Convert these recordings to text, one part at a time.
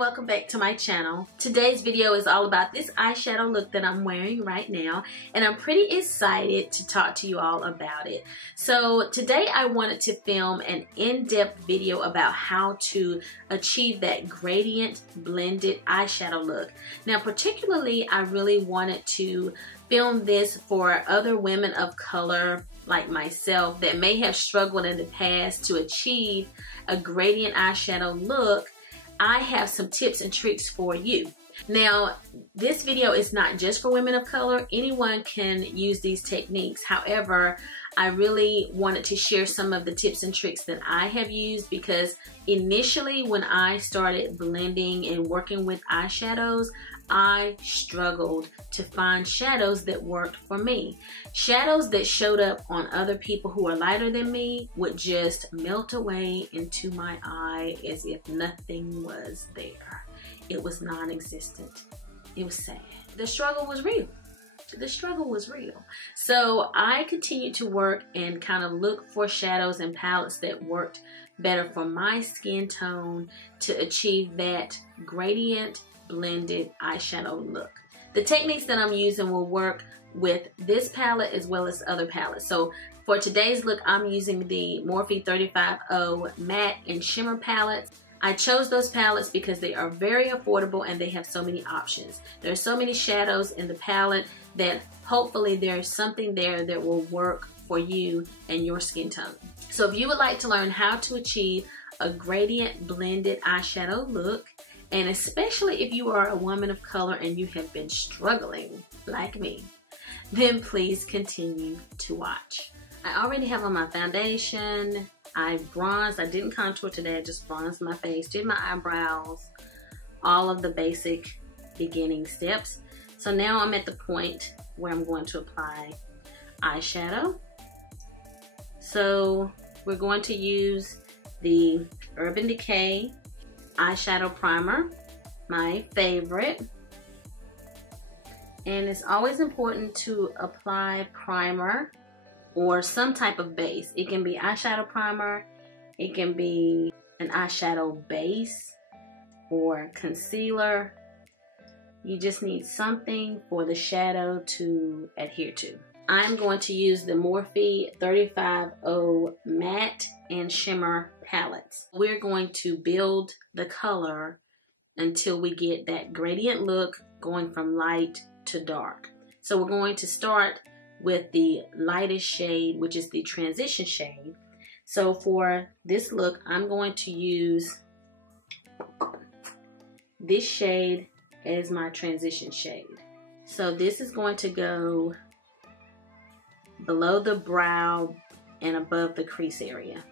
welcome back to my channel. Today's video is all about this eyeshadow look that I'm wearing right now, and I'm pretty excited to talk to you all about it. So today I wanted to film an in-depth video about how to achieve that gradient blended eyeshadow look. Now particularly I really wanted to film this for other women of color like myself that may have struggled in the past to achieve a gradient eyeshadow look. I have some tips and tricks for you. Now, this video is not just for women of color. Anyone can use these techniques. However, I really wanted to share some of the tips and tricks that I have used because initially when I started blending and working with eyeshadows, I struggled to find shadows that worked for me. Shadows that showed up on other people who are lighter than me would just melt away into my eye as if nothing was there. It was non-existent. It was sad. The struggle was real. The struggle was real. So I continued to work and kind of look for shadows and palettes that worked better for my skin tone to achieve that gradient blended eyeshadow look. The techniques that I'm using will work with this palette as well as other palettes. So for today's look, I'm using the Morphe 35O Matte and Shimmer palettes. I chose those palettes because they are very affordable and they have so many options. There are so many shadows in the palette that hopefully there's something there that will work for you and your skin tone. So if you would like to learn how to achieve a gradient blended eyeshadow look, and especially if you are a woman of color and you have been struggling like me, then please continue to watch. I already have on my foundation. I bronzed. I didn't contour today. I just bronzed my face, did my eyebrows, all of the basic beginning steps. So now I'm at the point where I'm going to apply eyeshadow. So we're going to use the Urban Decay eyeshadow primer, my favorite. And it's always important to apply primer or some type of base. It can be eyeshadow primer, it can be an eyeshadow base or concealer. You just need something for the shadow to adhere to. I'm going to use the Morphe 35O Matte and Shimmer palettes. We're going to build the color until we get that gradient look going from light to dark. So we're going to start with the lightest shade, which is the transition shade. So for this look, I'm going to use this shade as my transition shade. So this is going to go below the brow and above the crease area.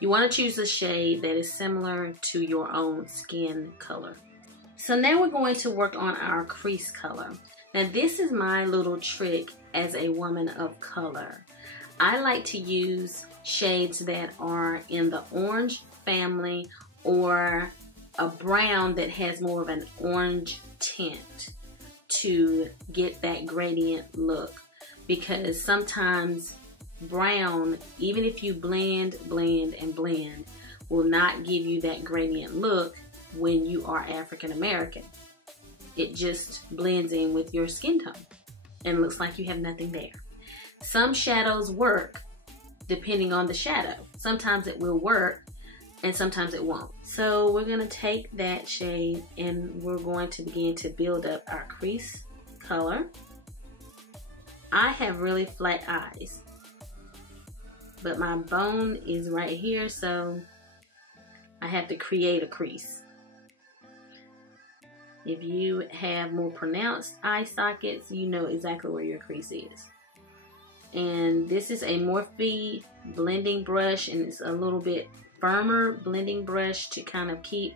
You want to choose a shade that is similar to your own skin color. So now we're going to work on our crease color. Now this is my little trick as a woman of color. I like to use shades that are in the orange family or a brown that has more of an orange tint to get that gradient look, because sometimes brown, even if you blend, will not give you that gradient look when you are African American. It just blends in with your skin tone and looks like you have nothing there. Some shadows work depending on the shadow. Sometimes it will work and sometimes it won't. So we're gonna take that shade and we're going to begin to build up our crease color. I have really flat eyes, but my bone is right here, so I have to create a crease. If you have more pronounced eye sockets, you know exactly where your crease is. And this is a Morphe blending brush, and it's a little bit firmer blending brush to kind of keep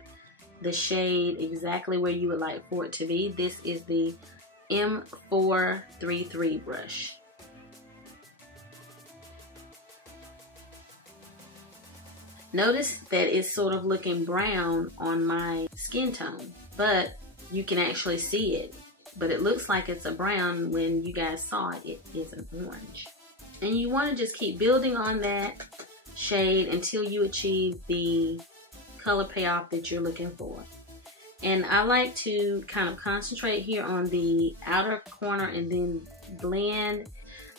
the shade exactly where you would like for it to be. This is the M433 brush. Notice that it's sort of looking brown on my skin tone, but you can actually see it. But it looks like it's a brown when you guys saw it. It is an orange. And you want to just keep building on that shade until you achieve the color payoff that you're looking for. And I like to kind of concentrate here on the outer corner and then blend.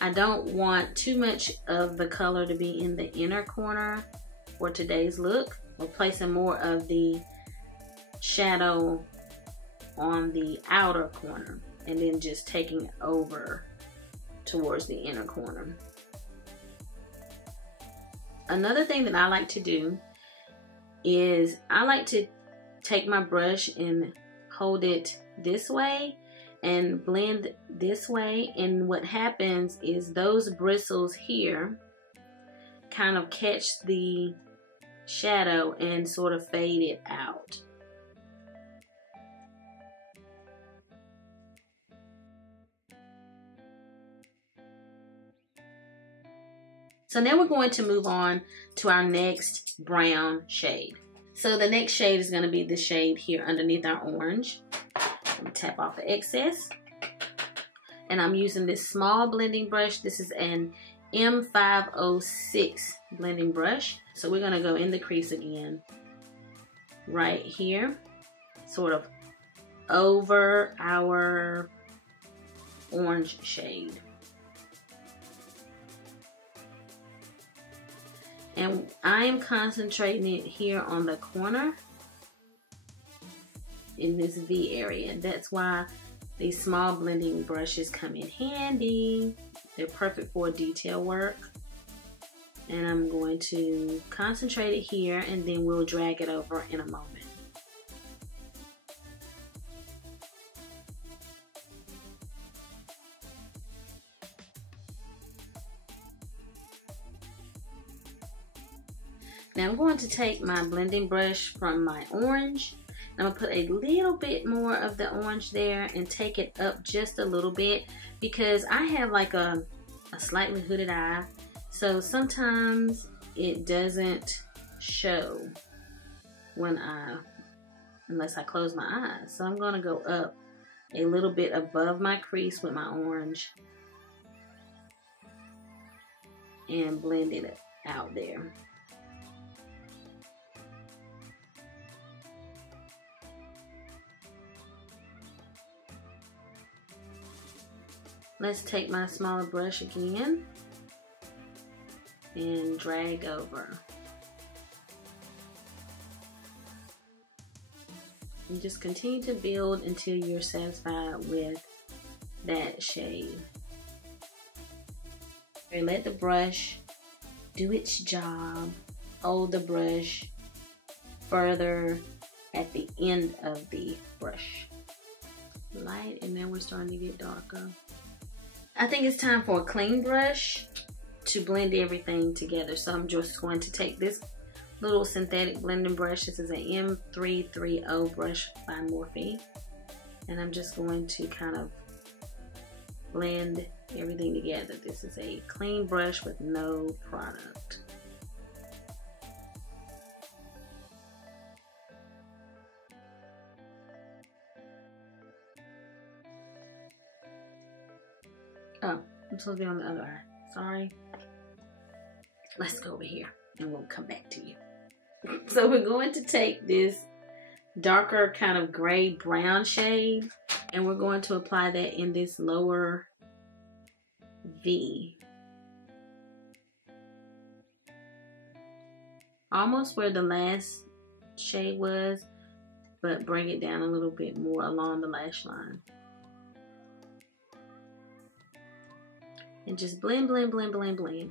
I don't want too much of the color to be in the inner corner for today's look. We're placing more of the shadow on the outer corner and then just taking it over towards the inner corner. Another thing that I like to do is I like to take my brush and hold it this way and blend this way, and what happens is those bristles here kind of catch the shadow and sort of fade it out. So now we're going to move on to our next brown shade. So the next shade is going to be the shade here underneath our orange. Let me tap off the excess. And I'm using this small blending brush. This is an M506 blending brush. So we're going to go in the crease again, right here, sort of over our orange shade. And I am concentrating it here on the corner in this V area. That's why these small blending brushes come in handy. They're perfect for detail work. And I'm going to concentrate it here and then we'll drag it over in a moment. Now I'm going to take my blending brush from my orange. I'm going to put a little bit more of the orange there and take it up just a little bit because I have like a slightly hooded eye. So sometimes it doesn't show unless I close my eyes. So I'm going to go up a little bit above my crease with my orange and blend it out there. Let's take my smaller brush again and drag over. And just continue to build until you're satisfied with that shade. And let the brush do its job. Hold the brush further at the end of the brush. Light, and now we're starting to get darker. I think it's time for a clean brush to blend everything together. So I'm just going to take this little synthetic blending brush. This is an M330 brush by Morphe. And I'm just going to kind of blend everything together. This is a clean brush with no product. Oh, I'm supposed to be on the other eye. Sorry. Let's go over here and we'll come back to you. So we're going to take this darker kind of gray brown shade and we're going to apply that in this lower V. Almost where the last shade was, but bring it down a little bit more along the lash line. And just blend, blend, blend, blend, blend.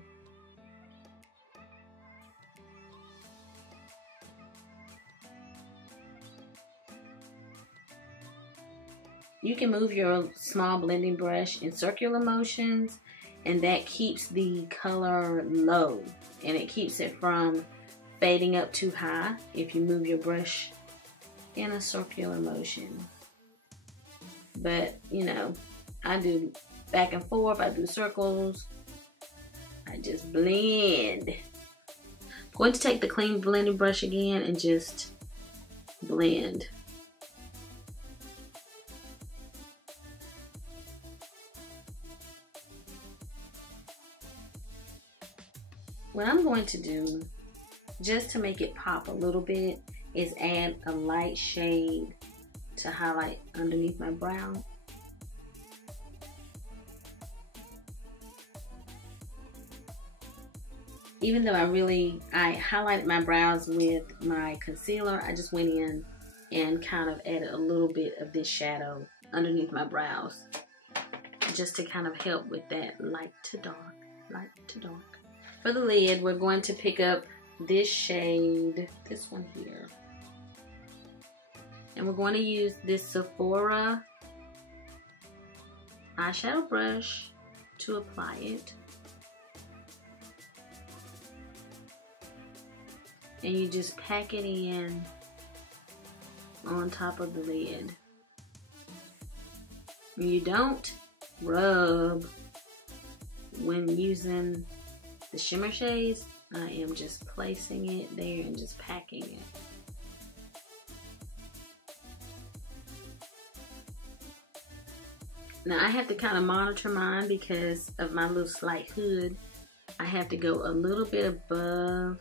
You can move your small blending brush in circular motions, and that keeps the color low, and it keeps it from fading up too high if you move your brush in a circular motion. But, you know, I do back and forth, I do circles, I just blend. I'm going to take the clean blending brush again and just blend. What I'm going to do, just to make it pop a little bit, is add a light shade to highlight underneath my brow. Even though I highlighted my brows with my concealer, I just went in and kind of added a little bit of this shadow underneath my brows, just to kind of help with that light to dark, light to dark. For the lid, we're going to pick up this shade, this one here. And we're going to use this Sephora eyeshadow brush to apply it. And you just pack it in on top of the lid. You don't rub when using the shimmer shades. I am just placing it there and just packing it. Now I have to kind of monitor mine because of my little slight hood. I have to go a little bit above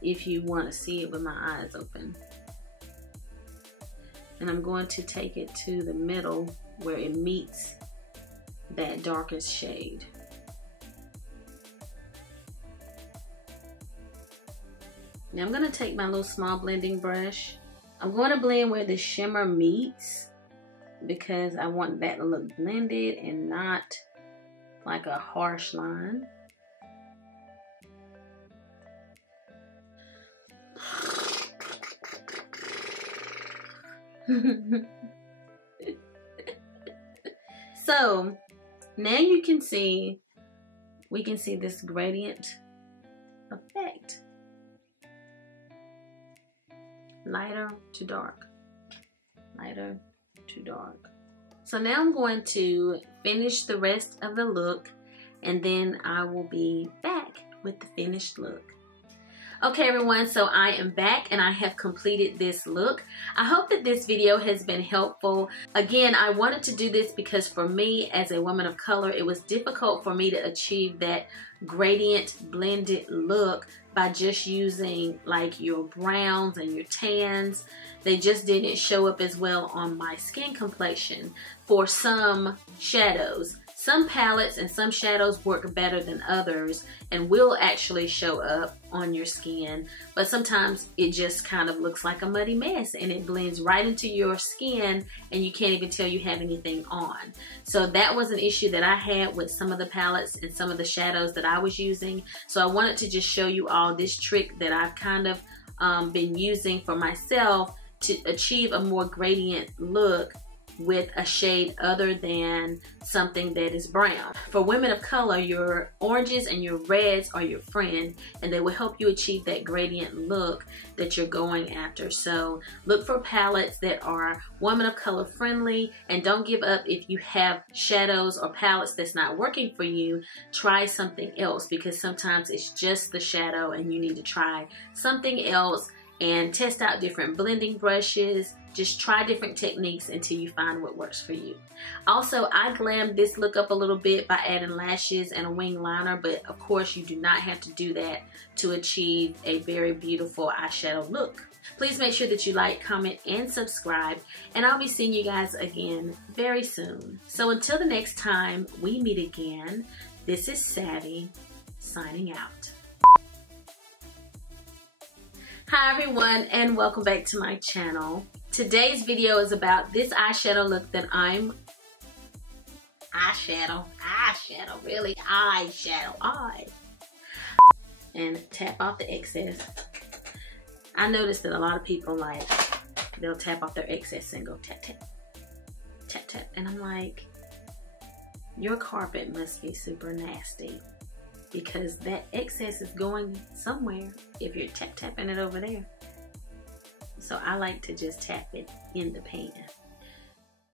if you want to see it with my eyes open. And I'm going to take it to the middle where it meets that darkest shade. Now I'm going to take my little small blending brush. I'm going to blend where the shimmer meets because I want that to look blended and not like a harsh line. So now you can see, we can see this gradient effect. Lighter to dark, lighter to dark. So now I'm going to finish the rest of the look and then I will be back with the finished look. Okay everyone, so I am back and I have completed this look. I hope that this video has been helpful. Again, I wanted to do this because for me as a woman of color, it was difficult for me to achieve that gradient blended look by just using like your browns and your tans. They just didn't show up as well on my skin complexion for some shadows. Some palettes and some shadows work better than others and will actually show up on your skin, but sometimes it just kind of looks like a muddy mess and it blends right into your skin and you can't even tell you have anything on. So that was an issue that I had with some of the palettes and some of the shadows that I was using. So I wanted to just show you all this trick that I've kind of been using for myself to achieve a more gradient look with a shade other than something that is brown. For women of color, your oranges and your reds are your friend and they will help you achieve that gradient look that you're going after. So look for palettes that are woman of color friendly and don't give up if you have shadows or palettes that's not working for you. Try something else because sometimes it's just the shadow and you need to try something else and test out different blending brushes. Just try different techniques until you find what works for you. Also, I glammed this look up a little bit by adding lashes and a wing liner, but of course you do not have to do that to achieve a very beautiful eyeshadow look. Please make sure that you like, comment, and subscribe, and I'll be seeing you guys again very soon. So until the next time we meet again, this is Savvy signing out. Hi everyone, and welcome back to my channel. Today's video is about this eyeshadow look that and tap off the excess. I noticed that a lot of people like, they'll tap off their excess and go tap, tap, tap, tap. And I'm like, your carpet must be super nasty because that excess is going somewhere if you're tap tapping it over there. So I like to just tap it in the pan.